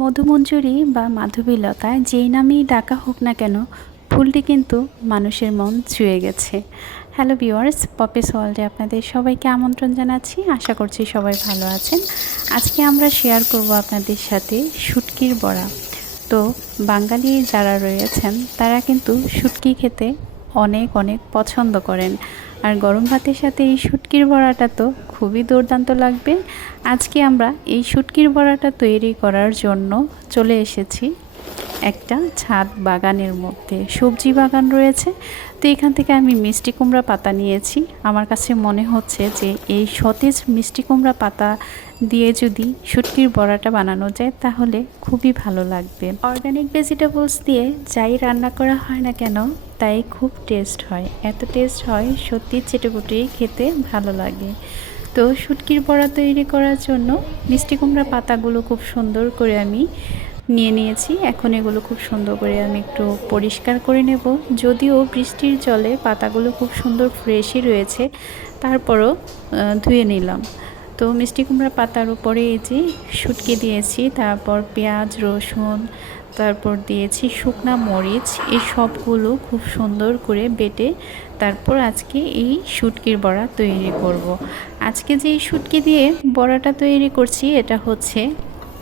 মধুমঞ্জুরি বা মাধবীলতা যেই নামেই ডাকা হোক না কেন ফুলটি কিন্তু মানুষের মন ছুঁয়ে গেছে। হ্যালো ভিউয়ার্স পপিস ওয়ার্ল্ডে আপনাদের সবাইকে আমন্ত্রণ জানাচ্ছি। আশা করছি সবাই ভালো আছেন। আজকে আমরা শেয়ার করব আপনাদের সাথে শুটকির বড়া। তো বাঙালি যারা রয়েছেন, তারা কিন্তু শুটকি খেতে অনেক অনেক পছন্দ করেন। আর গরম ভাতের সাথে এই শুটকির বড়াটা তো খুবই দুর্দান্ত লাগবে। আজকে আমরা এই শুটকির বড়াটা তৈরি করার জন্য চলে এসেছি একটা ছাদ বাগানের মধ্যে। সবজি বাগান রয়েছে। তো এখান থেকে আমি মিষ্টি কুমড়া পাতা নিয়েছি। আমার কাছে মনে হচ্ছে যে এই সতেজ মিষ্টি কুমড়া পাতা দিয়ে যদি শুটকির বড়াটা বানানো যায়, তাহলে খুবই ভালো লাগবে। অর্গানিক ভেজিটেবলস দিয়ে যাই রান্না করা হয় না কেন, তাই খুব টেস্ট হয়। এত টেস্ট হয়, সত্যি চেটেপুটি খেতে ভালো লাগে। তো শুটকির বড়া তৈরি করার জন্য মিষ্টি কুমড়া পাতাগুলো খুব সুন্দর করে আমি নিয়ে নিয়েছি। এখন এগুলো খুব সুন্দর করে আমি একটু পরিষ্কার করে নেব। যদিও বৃষ্টির জলে পাতাগুলো খুব সুন্দর ফ্রেশই রয়েছে, তারপরও ধুয়ে নিলাম। তো মিষ্টি কুমড়া পাতার উপরে এই যে শুটকি দিয়েছি, তারপর পেঁয়াজ, রসুন, তারপর দিয়েছি শুকনা মরিচ, এই সবগুলো খুব সুন্দর করে বেটে তারপর আজকে এই শুটকির বড়া তৈরি করব। আজকে যে এই শুটকি দিয়ে বড়াটা তৈরি করছি, এটা হচ্ছে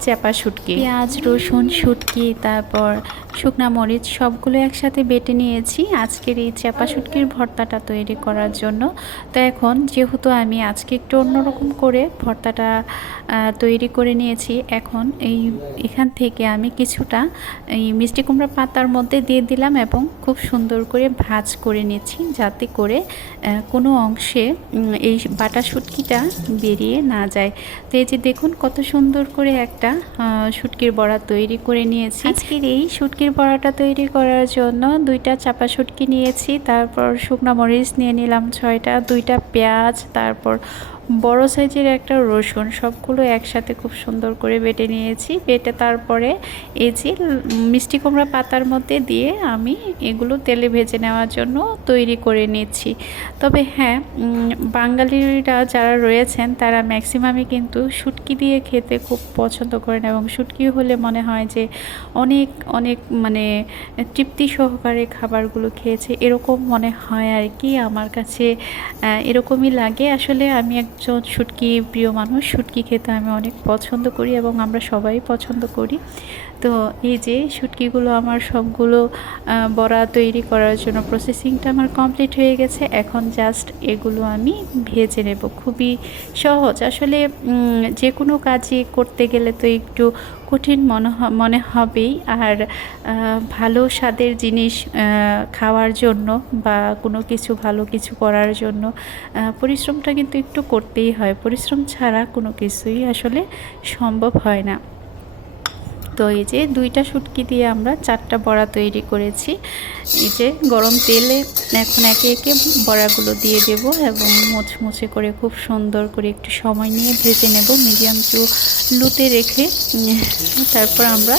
চ্যাপা শুটকি। পেঁয়াজ, রসুন, শুটকি, তারপর শুকনা মরিচ সবগুলো একসাথে বেটে নিয়েছি। আজকের এই চ্যাপা শুটকির ভর্তাটা তৈরি করার জন্য। তো এখন যেহেতু আমি আজকে একটু অন্যরকম করে ভর্তাটা তৈরি করে নিয়েছি, এখন এই এখান থেকে আমি কিছুটা এই মিষ্টি কুমড়া পাতার মধ্যে দিয়ে দিলাম এবং খুব সুন্দর করে ভাজ করে নিচ্ছি যাতে করে কোনো অংশে এই বাটা শুটকিটা বেরিয়ে না যায়। তো এই যে দেখুন কত সুন্দর করে একটা শুটকির বড়া তৈরি করে নিয়েছি। আজকের এই শুটকির বড়াটা তৈরি করার জন্য দুইটা চাপা শুটকি নিয়েছি, তারপর শুকনো মরিচ নিয়ে নিলাম ছয়টা, দুইটা পেঁয়াজ, তারপর বড় সাইজের একটা রসুন সবগুলো একসাথে খুব সুন্দর করে বেটে নিয়েছি। বেটে তারপরে এই যে মিষ্টি কুমড়া পাতার মধ্যে দিয়ে আমি এগুলো তেলে ভেজে নেওয়ার জন্য তৈরি করে নিচ্ছি। তবে হ্যাঁ বাঙালিরা যারা রয়েছেন তারা ম্যাক্সিমামই কিন্তু শুটকি দিয়ে খেতে খুব পছন্দ করেন এবং শুটকি হলে মনে হয় যে অনেক অনেক মানে তৃপ্তি সহকারে খাবারগুলো খেয়েছে। এরকম মনে হয় আর কি আমার কাছে এরকমই লাগে। আসলে আমি এক একজন শুটকি, প্রিয় মানুষ, শুটকি খেতে আমি অনেক পছন্দ করি এবং আমরা সবাই পছন্দ করি। তো এই যে শুটকিগুলো আমার সবগুলো বড়া তৈরি করার জন্য প্রসেসিংটা আমার কমপ্লিট হয়ে গেছে। এখন জাস্ট এগুলো আমি ভেজে নেব। খুবই সহজ। আসলে যে কোনো কাজই করতে গেলে তো একটু কঠিন মনে মনে হবেই। আর ভালো স্বাদের জিনিস খাওয়ার জন্য বা কোনো কিছু ভালো কিছু করার জন্য পরিশ্রমটা কিন্তু একটু করতেই হয়। পরিশ্রম ছাড়া কোনো কিছুই আসলে সম্ভব হয় না। তো এই যে দুইটা শুটকি দিয়ে আমরা চারটা বড়া তৈরি করেছি। এই যে গরম তেলে এখন একে একে বড়াগুলো দিয়ে দেব এবং মুচমুচে করে খুব সুন্দর করে একটু সময় নিয়ে ভেজে নেব মিডিয়াম টু লুতে রেখে। তারপর আমরা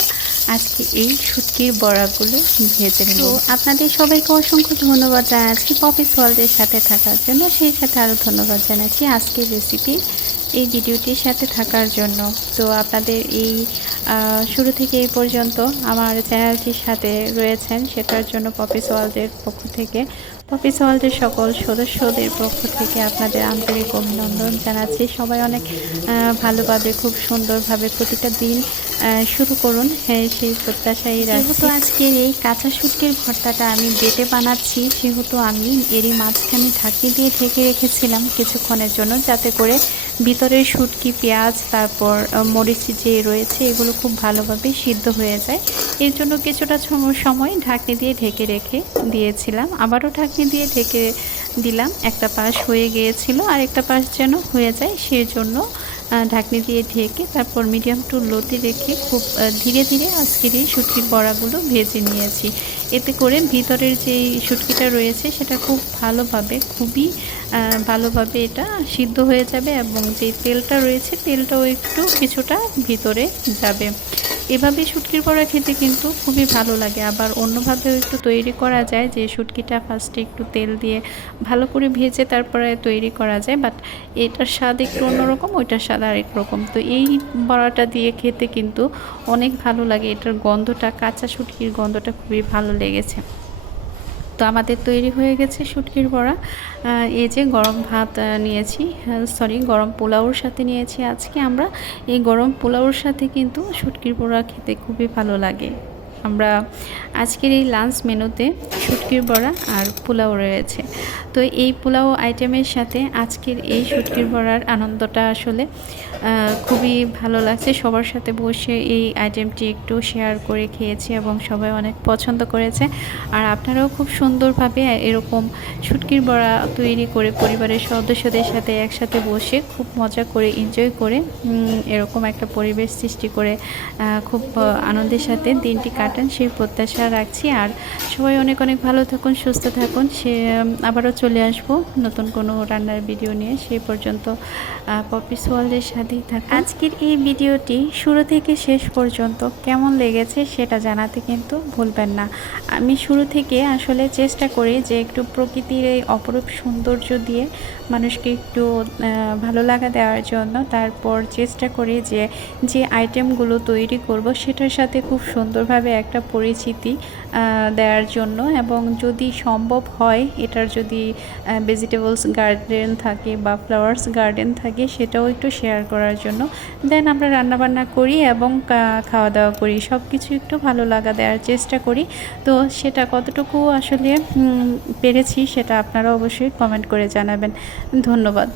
আজকে এই শুটকির বড়াগুলো ভেজে নেব। আপনাদের সবাইকে অসংখ্য ধন্যবাদ জানাচ্ছি। পপি ওয়ার্ল্ডের সাথে থাকার জন্য সেই সাথে আরও ধন্যবাদ জানাচ্ছি। আজকের রেসিপি এই ভিডিওটির সাথে থাকার জন্য। তো আপনাদের এই শুরু থেকে এই পর্যন্ত আমার চ্যানেলটির সাথে রয়েছেন সেটার জন্য পপিস ওয়ার্ল্ডের পক্ষ থেকে। পপিস ওয়ার্ল্ডের সকল সদস্যদের পক্ষ থেকে আপনাদের আন্তরিক অভিনন্দন জানাচ্ছি। সবাই অনেক ভালোভাবে খুব সুন্দরভাবে প্রতিটা দিন শুরু করুন। হ্যাঁ সেই প্রত্যাশাই যেহেতু আজকের এই কাঁচা শুটকির ভর্তাটা আমি বেটে বানাচ্ছি সেহেতু আমি এরই মাঝখানে ঢাকি দিয়ে ঢেকে রেখেছিলাম কিছুক্ষণের জন্য যাতে করে ভিতরের শুটকি, পেঁয়াজ, তারপর মরিচ যে রয়েছে, এগুলো খুব ভালোভাবে সিদ্ধ হয়ে যায়। এর জন্য কিছুটা সময় ঢাকনি দিয়ে ঢেকে রেখে দিয়েছিলাম। আবারও ঢাকনি দিয়ে ঢেকে দিলাম। একটা পাশ হয়ে গিয়েছিল, আর একটা পাশ যেন হয়ে যায় সেই জন্য ঢাকনি দিয়ে ঢেকে তারপর মিডিয়াম টু লোতে রেখে খুব ধীরে ধীরে আজকের এই শুটকির বড়াগুলো ভেজে নিয়েছি। এতে করে ভিতরের যে শুটকিটা রয়েছে সেটা খুব ভালোভাবে, খুবই ভালোভাবে এটা সিদ্ধ হয়ে যাবে এবং যে তেলটা রয়েছে তেলটাও একটু কিছুটা ভিতরে যাবে। এভাবে শুটকির বড়া খেতে কিন্তু খুবই ভালো লাগে। আবার অন্যভাবেও একটু তৈরি করা যায় যে শুটকিটা ফার্স্টে একটু তেল দিয়ে ভালো করে ভেজে তারপরে তৈরি করা যায়। বাট এটার স্বাদ একটু অন্যরকম, ওইটার স্বাদ আরেক রকম। তো এই বড়াটা দিয়ে খেতে কিন্তু অনেক ভালো লাগে। এটার গন্ধটা, কাঁচা শুটকির গন্ধটা খুবই ভালো লেগেছে। তো আমাদের তৈরি হয়ে গেছে শুটকির বড়া। এই যে গরম ভাত নিয়েছি। সরি গরম পোলাওর সাথে নিয়েছি আজকে আমরা। এই গরম পোলাওর সাথে কিন্তু শুটকির বড়া খেতে খুবই ভালো লাগে। আমরা আজকের এই লাঞ্চ মেনুতে শুটকির বড়া আর পোলাও রয়েছে। তো এই পোলাও আইটেমের সাথে আজকের এই শুটকির বড়ার আনন্দটা আসলে খুবই ভালো লাগছে। সবার সাথে বসে এই আইটেমটি একটু শেয়ার করে খেয়েছি এবং সবাই অনেক পছন্দ করেছে। আর আপনারাও খুব সুন্দরভাবে এরকম শুটকির বড়া তৈরি করে পরিবারের সদস্যদের সাথে একসাথে বসে খুব মজা করে এনজয় করে এরকম একটা পরিবেশ সৃষ্টি করে খুব আনন্দের সাথে দিনটি কাটান, সেই প্রত্যাশা রাখছি। আর সবাই অনেক অনেক ভালো থাকুন, সুস্থ থাকুন। সে আবারও চলে আসব নতুন কোনো রান্নার ভিডিও নিয়ে। সেই পর্যন্ত পপিস ওয়ার্ল্ডের সাথেই থাকুন। আজকের এই ভিডিওটি শুরু থেকে শেষ পর্যন্ত কেমন লেগেছে সেটা জানাতে কিন্তু ভুলবেন না। আমি শুরু থেকে আসলে চেষ্টা করি যে একটু প্রকৃতির এই অপরূপ সৌন্দর্য দিয়ে মানুষকে একটু ভালো লাগা দেওয়ার জন্য। তারপর চেষ্টা করি যে যে আইটেমগুলো তৈরি করব সেটার সাথে খুব সুন্দরভাবে একটা পরিচিতি দেওয়ার জন্য এবং যদি সম্ভব হয়, এটার যদি ভেজিটেবলস গার্ডেন থাকে বা ফ্লাওয়ার্স গার্ডেন থাকে, সেটাও একটু শেয়ার করার জন্য। দেন আমরা রান্নাবান্না করি এবং খাওয়া দাওয়া করি। সব কিছু একটু ভালো লাগা দেওয়ার চেষ্টা করি। তো সেটা কতটুকু আসলে পেরেছি, সেটা আপনারা অবশ্যই কমেন্ট করে জানাবেন। ধন্যবাদ।